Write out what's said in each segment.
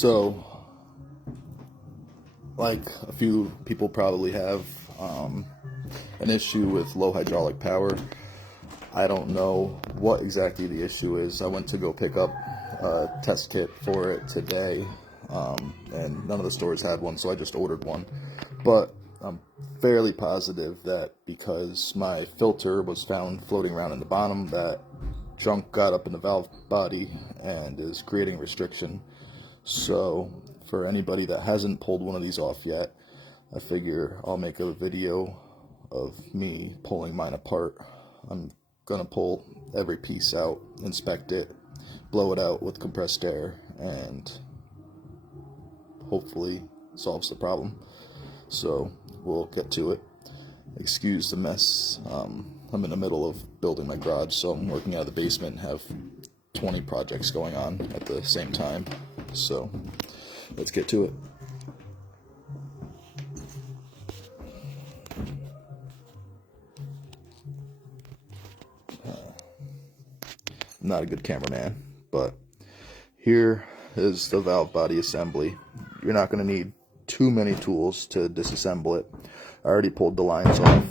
So, like a few people probably have an issue with low hydraulic power. I don't know what exactly the issue is. I went to go pick up a test kit for it today, and none of the stores had one, so I just ordered one. But I'm fairly positive that because my filter was found floating around in the bottom, that junk got up in the valve body and is creating restriction. So for anybody that hasn't pulled one of these off yet, I figure I'll make a video of me pulling mine apart. I'm gonna pull every piece out, inspect it, blow it out with compressed air, and hopefully solves the problem. So we'll get to it. Excuse the mess. I'm in the middle of building my garage, so I'm working out of the basement and have 20 projects going on at the same time. So let's get to it. I'm not a good cameraman, but here is the valve body assembly. You're not going to need too many tools to disassemble it. I already pulled the lines off.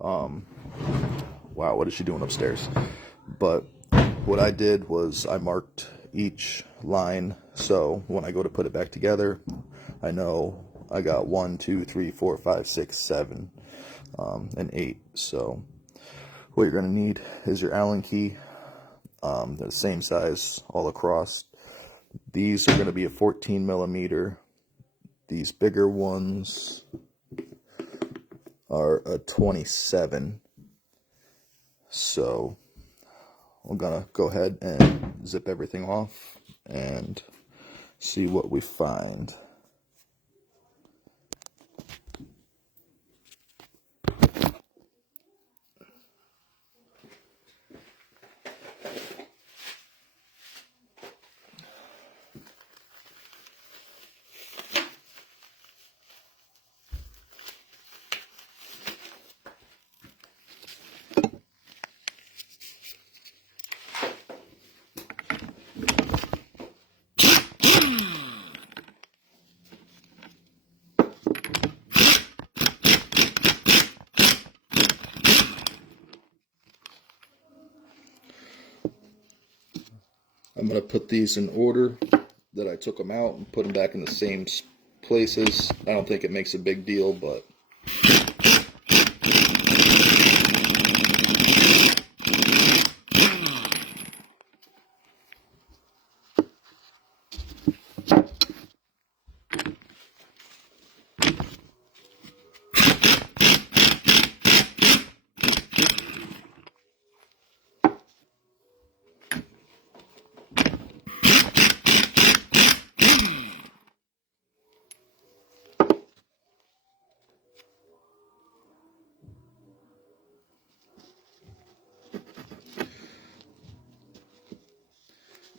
Wow, what is she doing upstairs? But what I did was I marked each line, so when I go to put it back together, I know I got 1, 2, 3, 4, 5, 6, 7, and 8. So what you're going to need is your Allen key. They're the same size all across. These are going to be a 14 millimeter. These bigger ones are a 27. So I'm gonna go ahead and zip everything off and see what we find. I'm going to put these in order that I took them out and put them back in the same places. I don't think it makes a big deal, but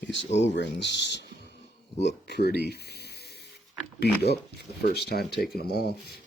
these O-rings look pretty beat up for the first time taking them off.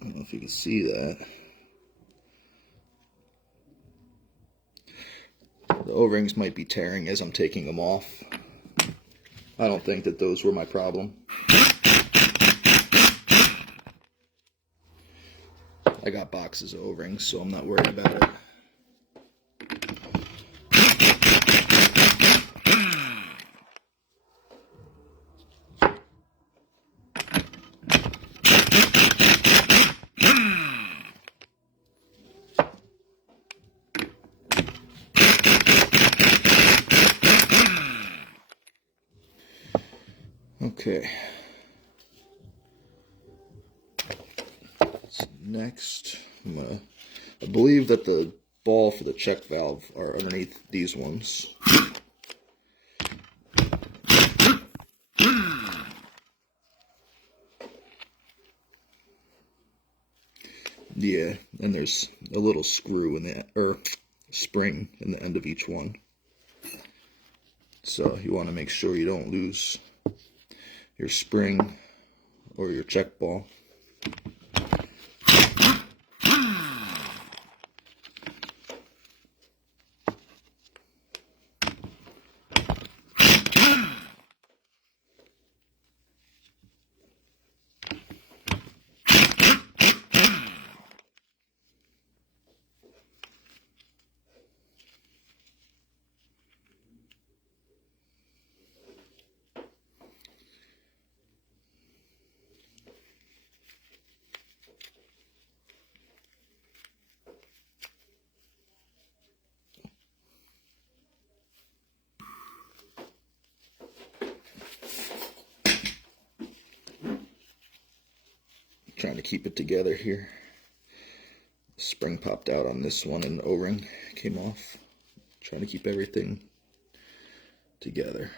I don't know if you can see that. The O-rings might be tearing as I'm taking them off. I don't think that those were my problem. I got boxes of O-rings, so I'm not worried about it. Okay. So next, I believe that the ball for the check valve are underneath these ones. Yeah, and there's a little screw in the, or spring in the end of each one. So you want to make sure you don't lose your spring or your check ball. Trying to keep it together here. Spring popped out on this one and the O-ring came off. Trying to keep everything together.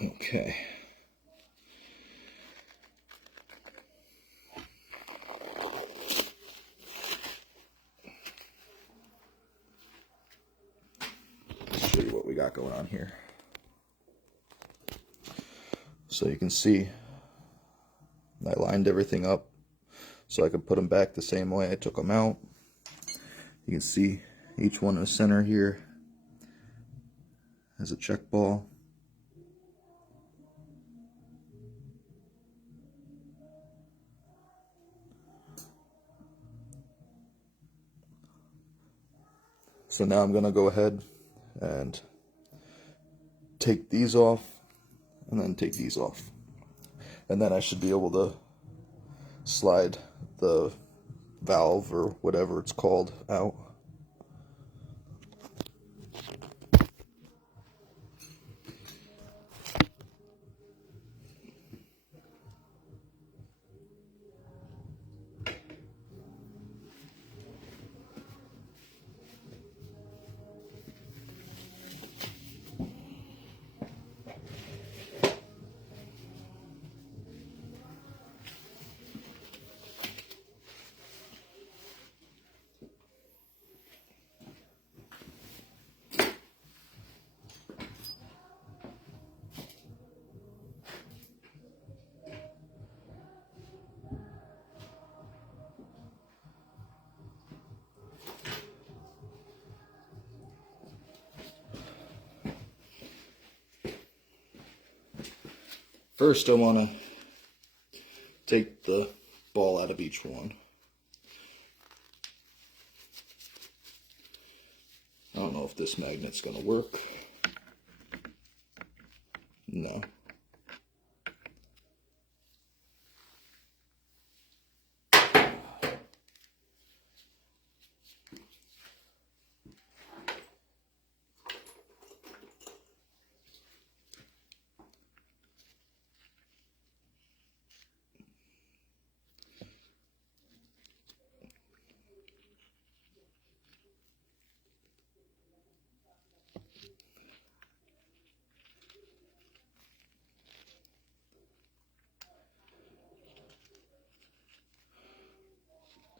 Okay. Let's show you what we got going on here. So you can see I lined everything up so I could put them back the same way I took them out. You can see each one in the center here has a check ball. So now I'm going to go ahead and take these off and then take these off. And then I should be able to slide the valve or whatever it's called out. First, I want to take the ball out of each one. I don't know if this magnet's going to work. No.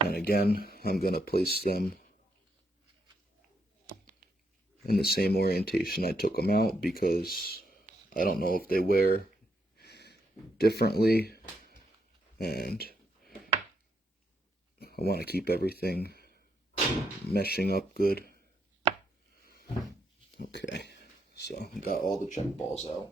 And again, I'm going to place them in the same orientation I took them out because I don't know if they wear differently and I want to keep everything meshing up good. Okay, so got all the check balls out.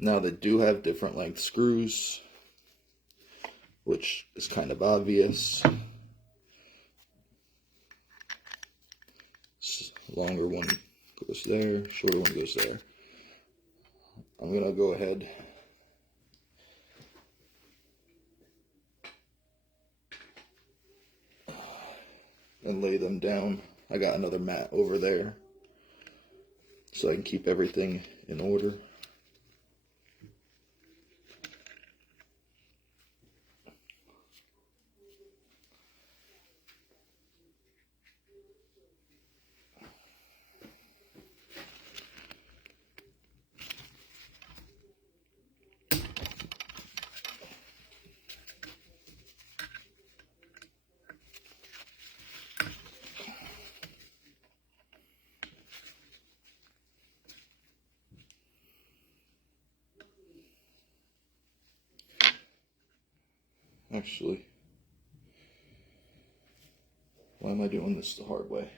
Now they do have different length screws, which is kind of obvious. Longer one goes there, shorter one goes there. I'm gonna go ahead and lay them down. I got another mat over there so I can keep everything in order. Actually, why am I doing this the hard way?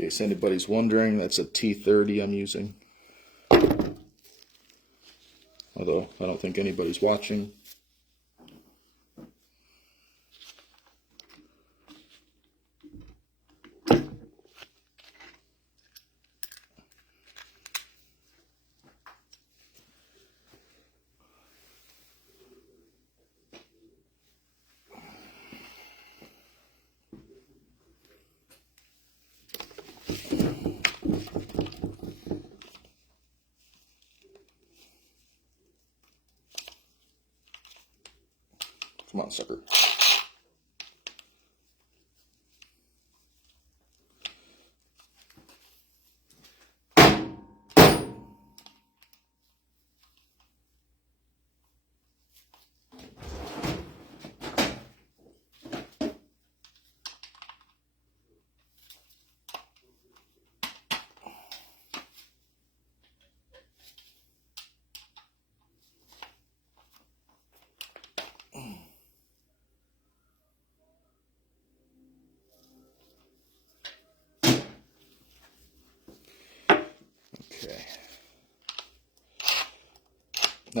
In case anybody's wondering, that's a T30 I'm using. Although I don't think anybody's watching. Come on, sucker.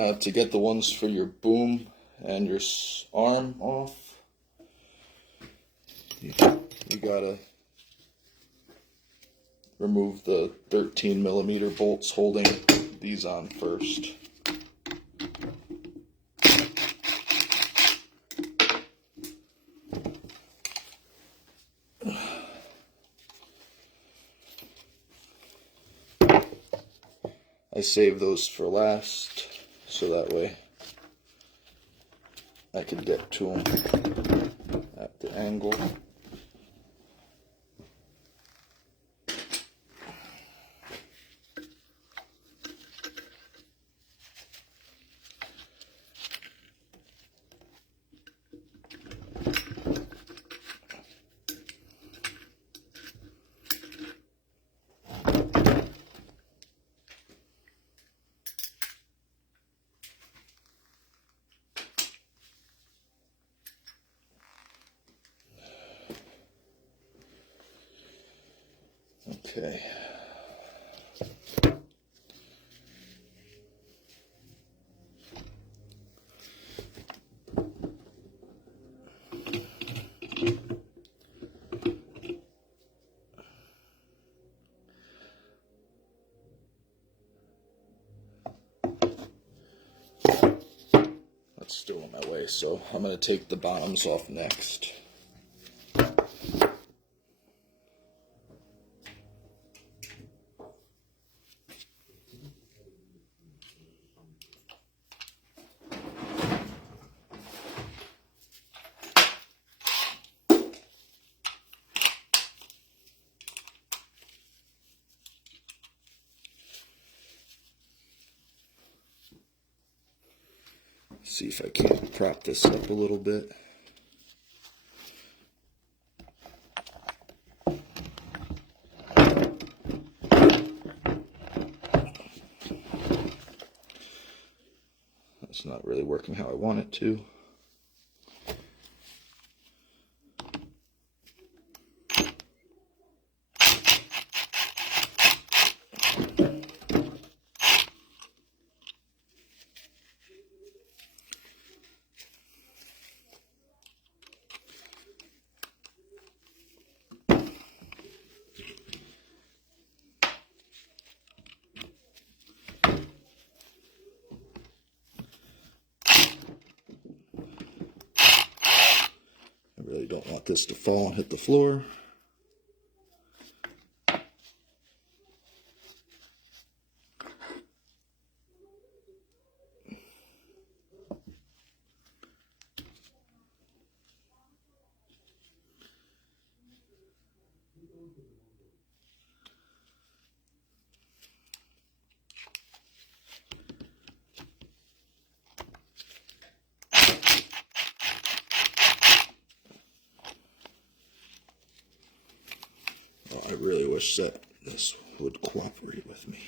Now to get the ones for your boom and your arm off, you gotta remove the 13mm bolts holding these on first. I save those for last, so that way I can get to them at the angle. Okay. That's still in my way, so I'm going to take the bottoms off next. See if I can't prop this up a little bit. That's not really working how I want it to. I really don't want this to fall and hit the floor. Oh, I really wish that this would cooperate with me.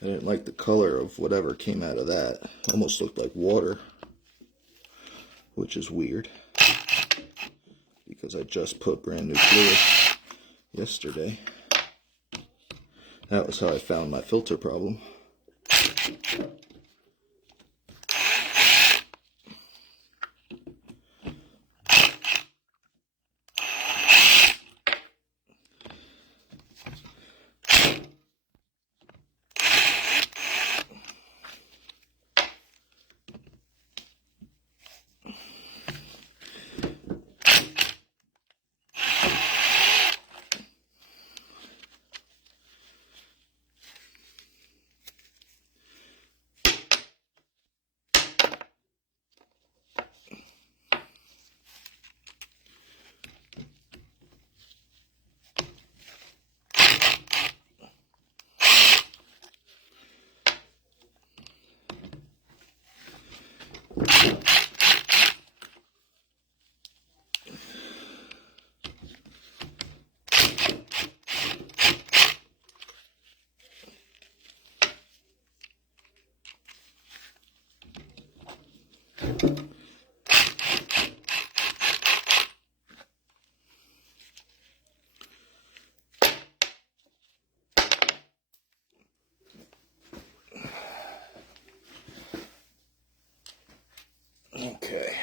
I didn't like the color of whatever came out of that. Almost looked like water, which is weird because I just put brand new fluid yesterday. That was how I found my filter problem. Okay.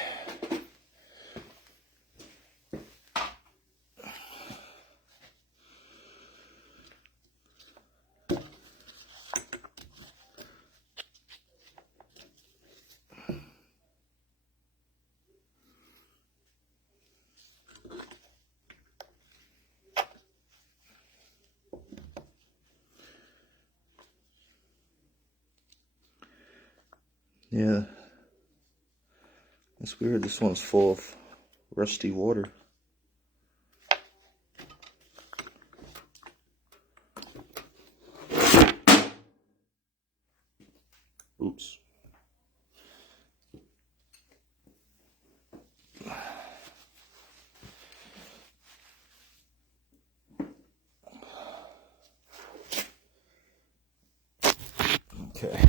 Yeah, it's weird. This one's full of rusty water. Oops. Okay.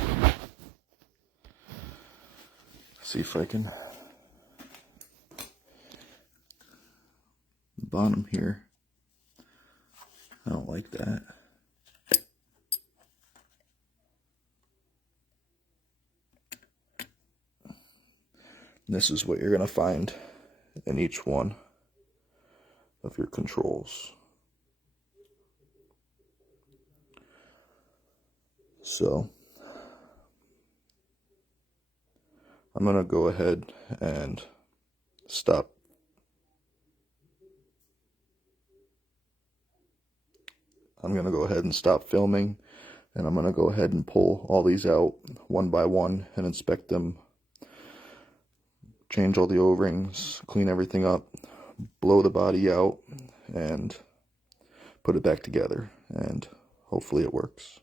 See if I can. Bottom here. I don't like that. This is what you're going to find in each one of your controls. So I'm going to go ahead and stop. I'm going to go ahead and stop filming, and I'm going to go ahead and pull all these out one by one and inspect them, change all the O-rings, clean everything up, blow the body out, and put it back together, and hopefully it works.